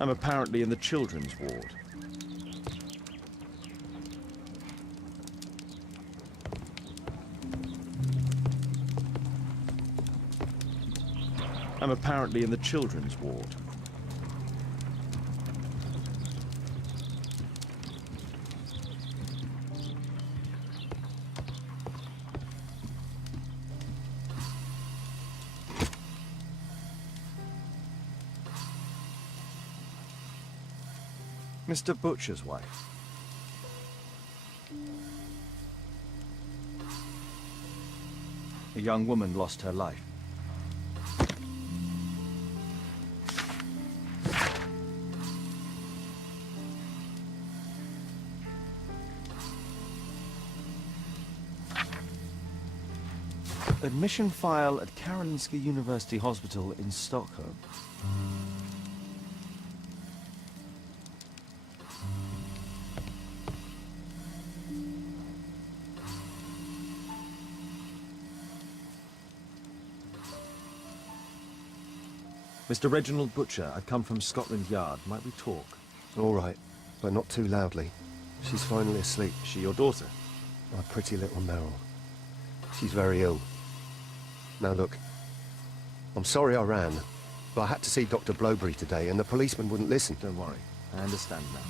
I'm apparently in the children's ward. I'm apparently in the children's ward. Mr. Butcher's wife. A young woman lost her life. Admission file at Karolinska University Hospital in Stockholm. Mr. Reginald Butcher, I've come from Scotland Yard. Might we talk? All right, but not too loudly. She's finally asleep. Is she your daughter? My pretty little Meryl. She's very ill. Now look, I'm sorry I ran, but I had to see Dr. Blowberry today and the policeman wouldn't listen. Don't worry, I understand now.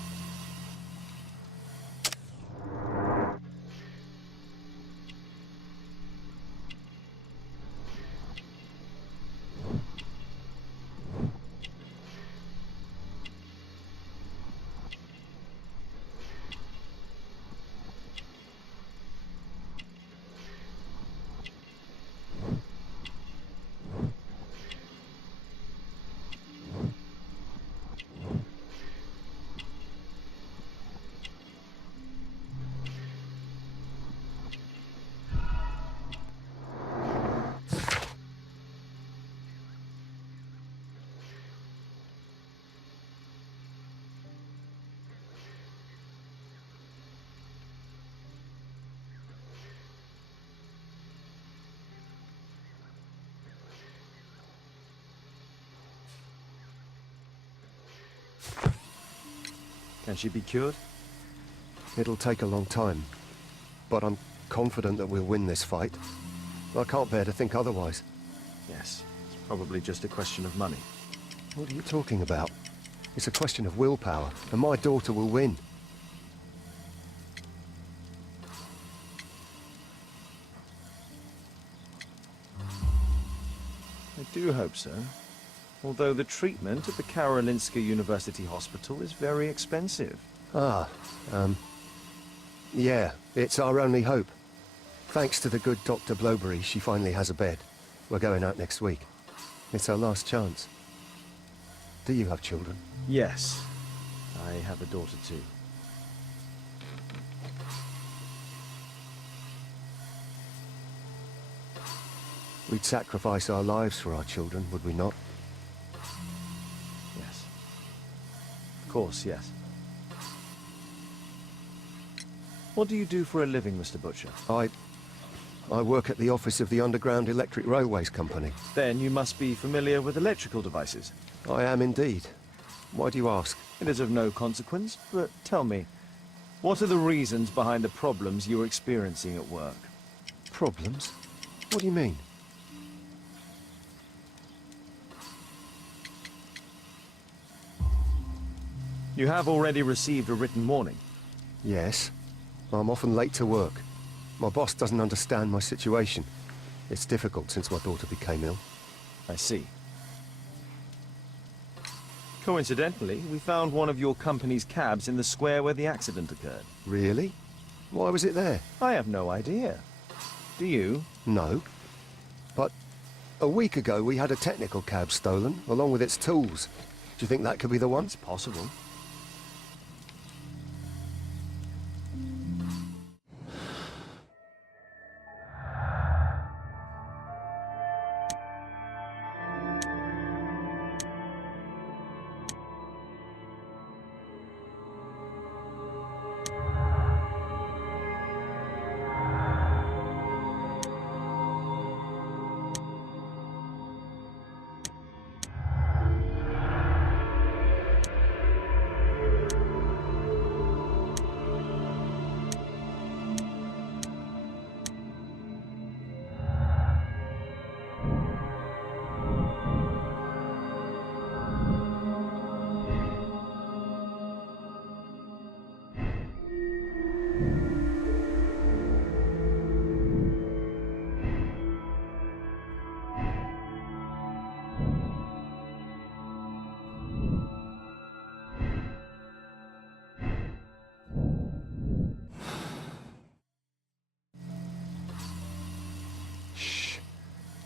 Can she be cured? It'll take a long time, but I'm confident that we'll win this fight. I can't bear to think otherwise. Yes, it's probably just a question of money. What are you talking about? It's a question of willpower, and my daughter will win. I do hope so. Although the treatment at the Karolinska University Hospital is very expensive. Yeah, it's our only hope. Thanks to the good Dr. Blowberry, she finally has a bed. We're going out next week. It's our last chance. Do you have children? Yes, I have a daughter too. We'd sacrifice our lives for our children, would we not? Yes. Of course, yes. What do you do for a living, Mr. Butcher? I work at the office of the Underground Electric Railways Company. Then you must be familiar with electrical devices. I am indeed. Why do you ask? It is of no consequence, but tell me, what are the reasons behind the problems you're experiencing at work? Problems? What do you mean? You have already received a written warning. Yes. I'm often late to work. My boss doesn't understand my situation. It's difficult since my daughter became ill. I see. Coincidentally, we found one of your company's cabs in the square where the accident occurred. Really? Why was it there? I have no idea. Do you? No. But a week ago we had a technical cab stolen, along with its tools. Do you think that could be the one? It's possible.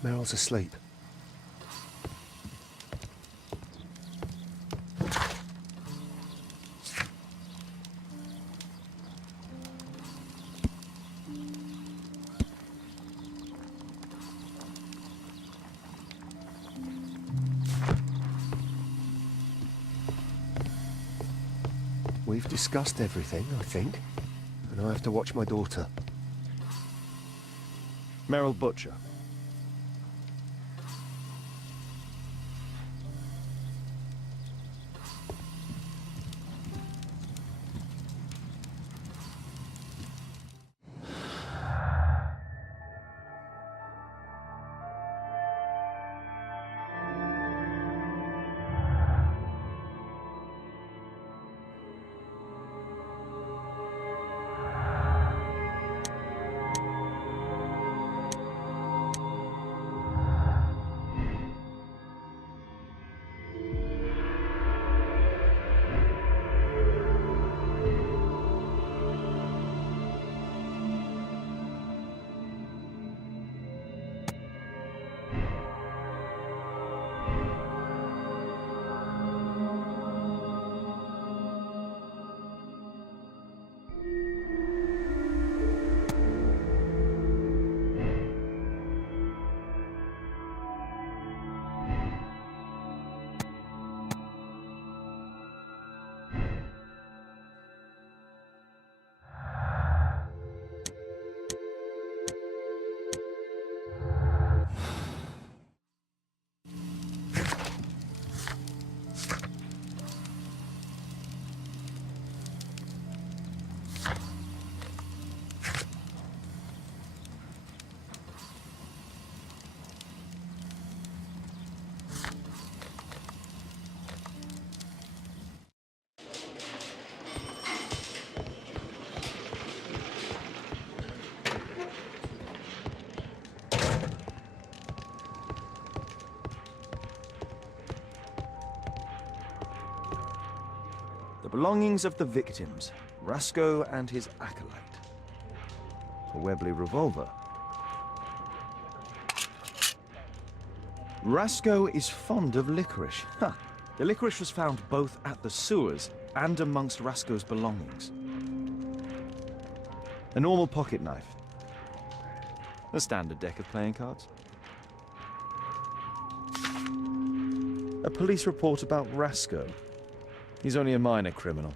Meryl's asleep. We've discussed everything, I think. And I have to watch my daughter. Meryl Butcher. The belongings of the victims, Rasco and his acolyte. A Webley revolver. Rasco is fond of licorice. Huh. The licorice was found both at the sewers and amongst Rasco's belongings. A normal pocket knife. A standard deck of playing cards. A police report about Rasco. He's only a minor criminal.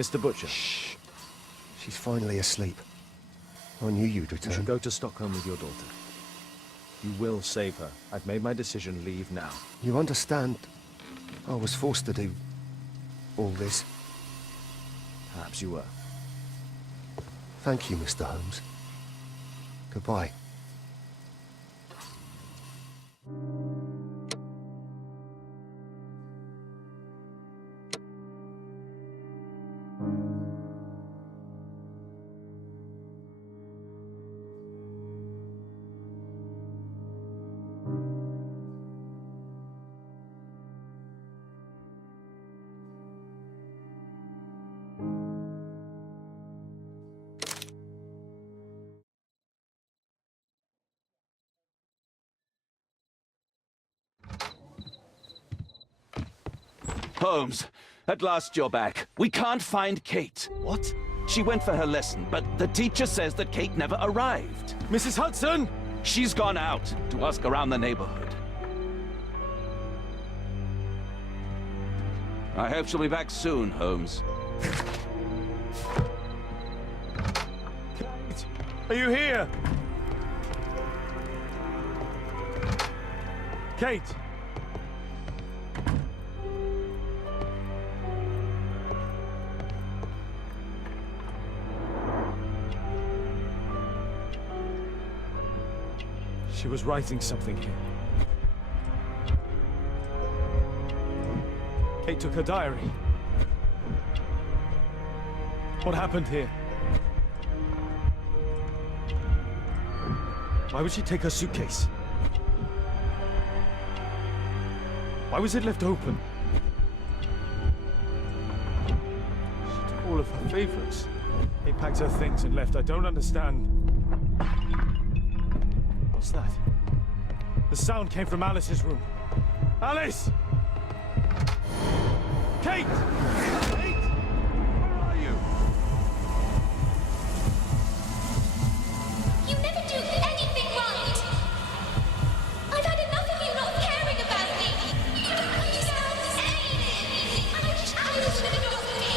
Mr. Butcher. Shh. She's finally asleep. I knew you'd You return. should go to Stockholm with your daughter. You will save her. I've made my decision. Leave now. You understand? I was forced to do all this. Perhaps you were. Thank you, Mr. Holmes. Goodbye. Holmes, at last you're back. We can't find Kate. What? She went for her lesson, but the teacher says that Kate never arrived. Mrs. Hudson! She's gone out to ask around the neighborhood. I hope she'll be back soon, Holmes. Kate, are you here? Kate! She was writing something here. Kate took her diary. What happened here? Why would she take her suitcase? Why was it left open? She took all of her favorites. They packed her things and left. I don't understand. What's that? The sound came from Alice's room. Alice! Kate! Kate! Where are you? You never do anything right! I've had enough of you not caring about me! You sound anything! I wish Alice would have got me!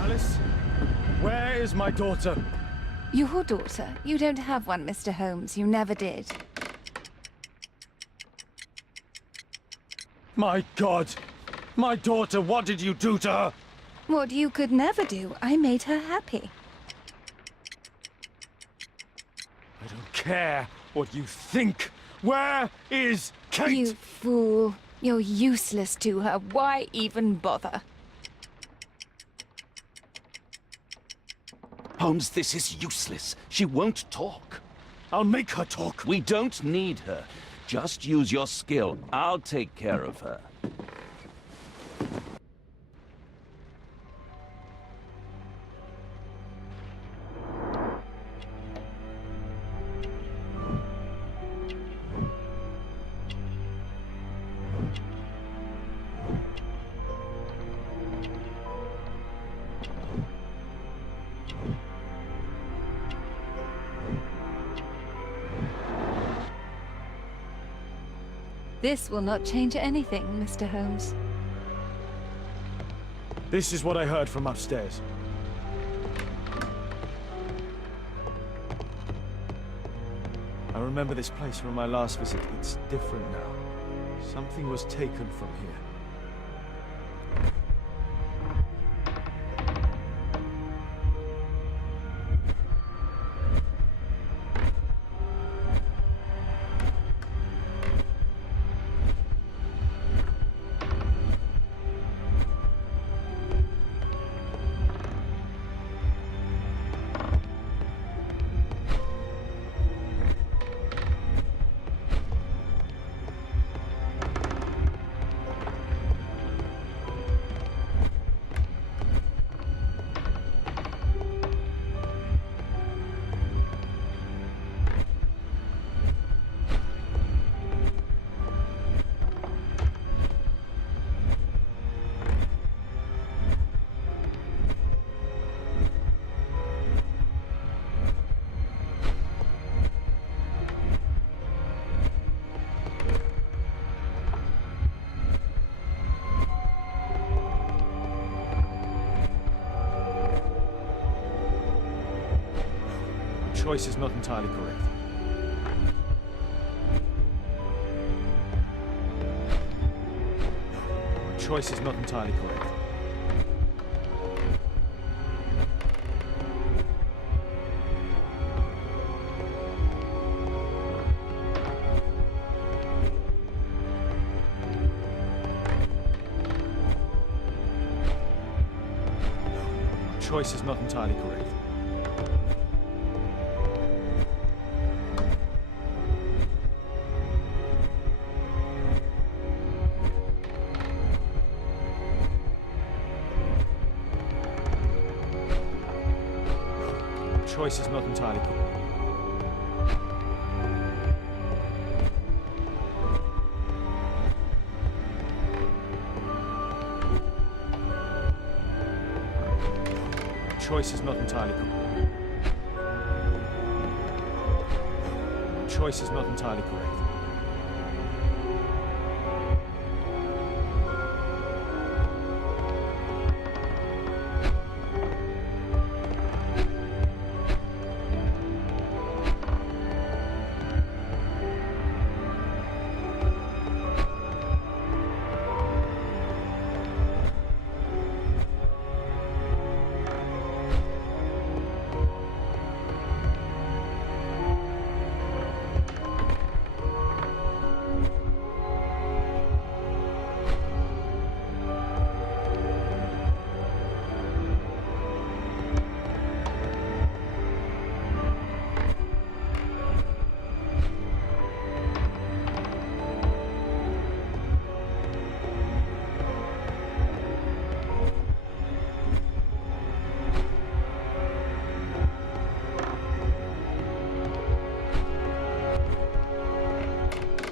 Alice? Where is my daughter? Your daughter? You don't have one, Mr. Holmes. You never did. My God! My daughter, what did you do to her? What you could never do. I made her happy. I don't care what you think. Where is Kate? You fool. You're useless to her. Why even bother? Holmes, this is useless. She won't talk. I'll make her talk. We don't need her. Just use your skill. I'll take care of her. This will not change anything, Mr. Holmes. This is what I heard from upstairs. I remember this place from my last visit. It's different now. Something was taken from here. choice is not entirely correct. Choice is not entirely correct. Choice is not entirely correct. Choice is not entirely correct. Choice is not entirely correct. Choice is not entirely correct.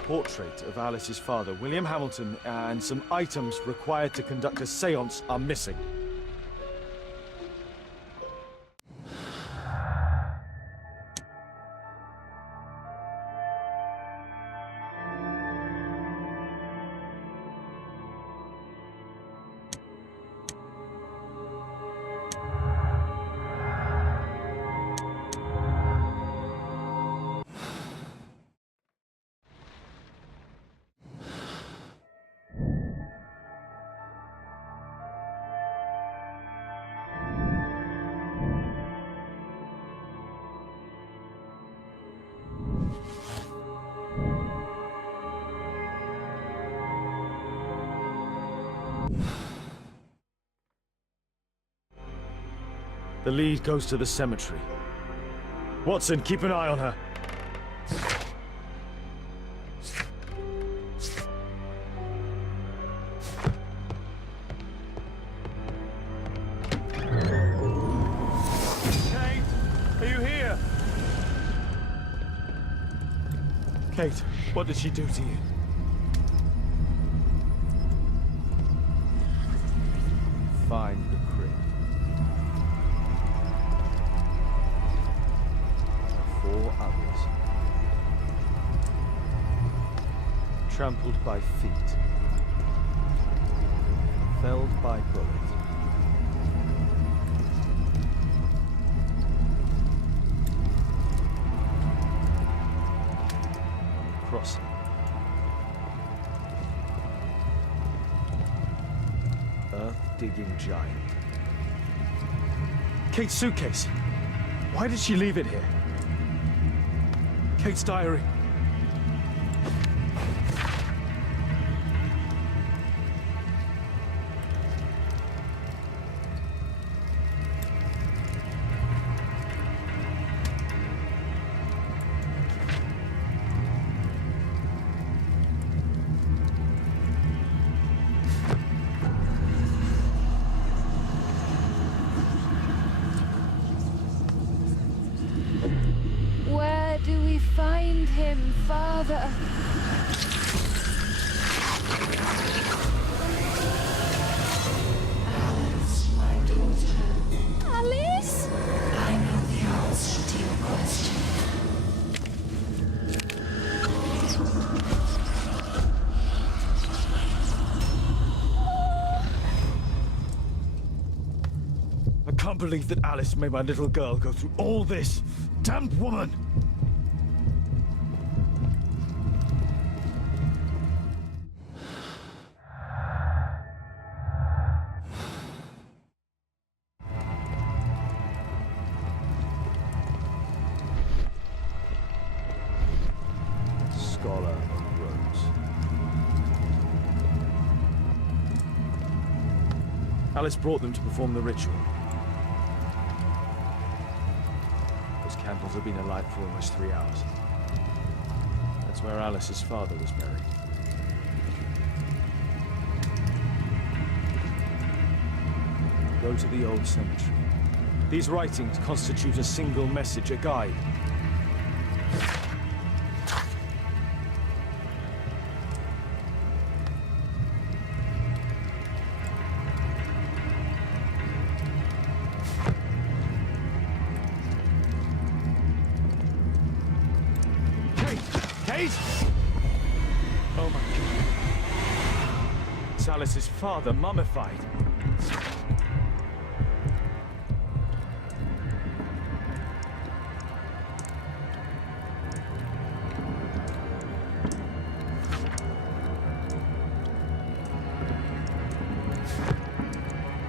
Portrait of Alice's father, William Hamilton, and some items required to conduct a séance are missing. The lead goes to the cemetery. Watson, keep an eye on her. Kate, are you here? Kate, what did she do to you? Find the crib. Four others. Trampled by feet. Felled by bullet. Crossing. Earth-digging giant. Kate's suitcase. Why did she leave it here? Kate's diary. Where do we find him, Father? Alice, my daughter. Alice? I know the answer to your question. I can't believe that Alice made my little girl go through all this damned woman! Scholar Rose. Alice brought them to perform the ritual. Those candles have been alight for almost 3 hours. That's where Alice's father was buried. Go to the old cemetery. These writings constitute a single message, a guide. Kate! Oh my God. It's Alice's father, mummified.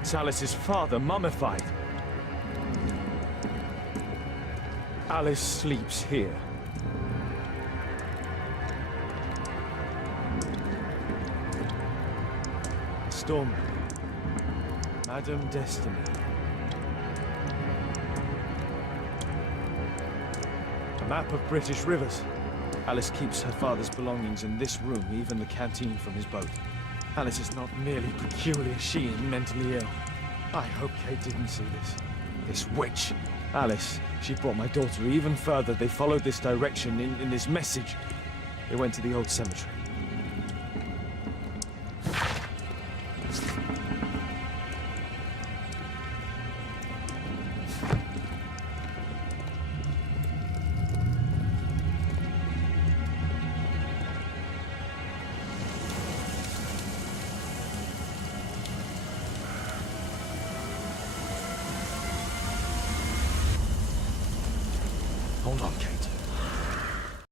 It's Alice's father, mummified. Alice sleeps here. Storm. Madame Destiny. A map of British rivers. Alice keeps her father's belongings in this room, even the canteen from his boat. Alice is not merely peculiar, she is mentally ill. I hope Kate didn't see this. This witch. Alice, she brought my daughter even further. They followed this direction in this message. They went to the old cemetery.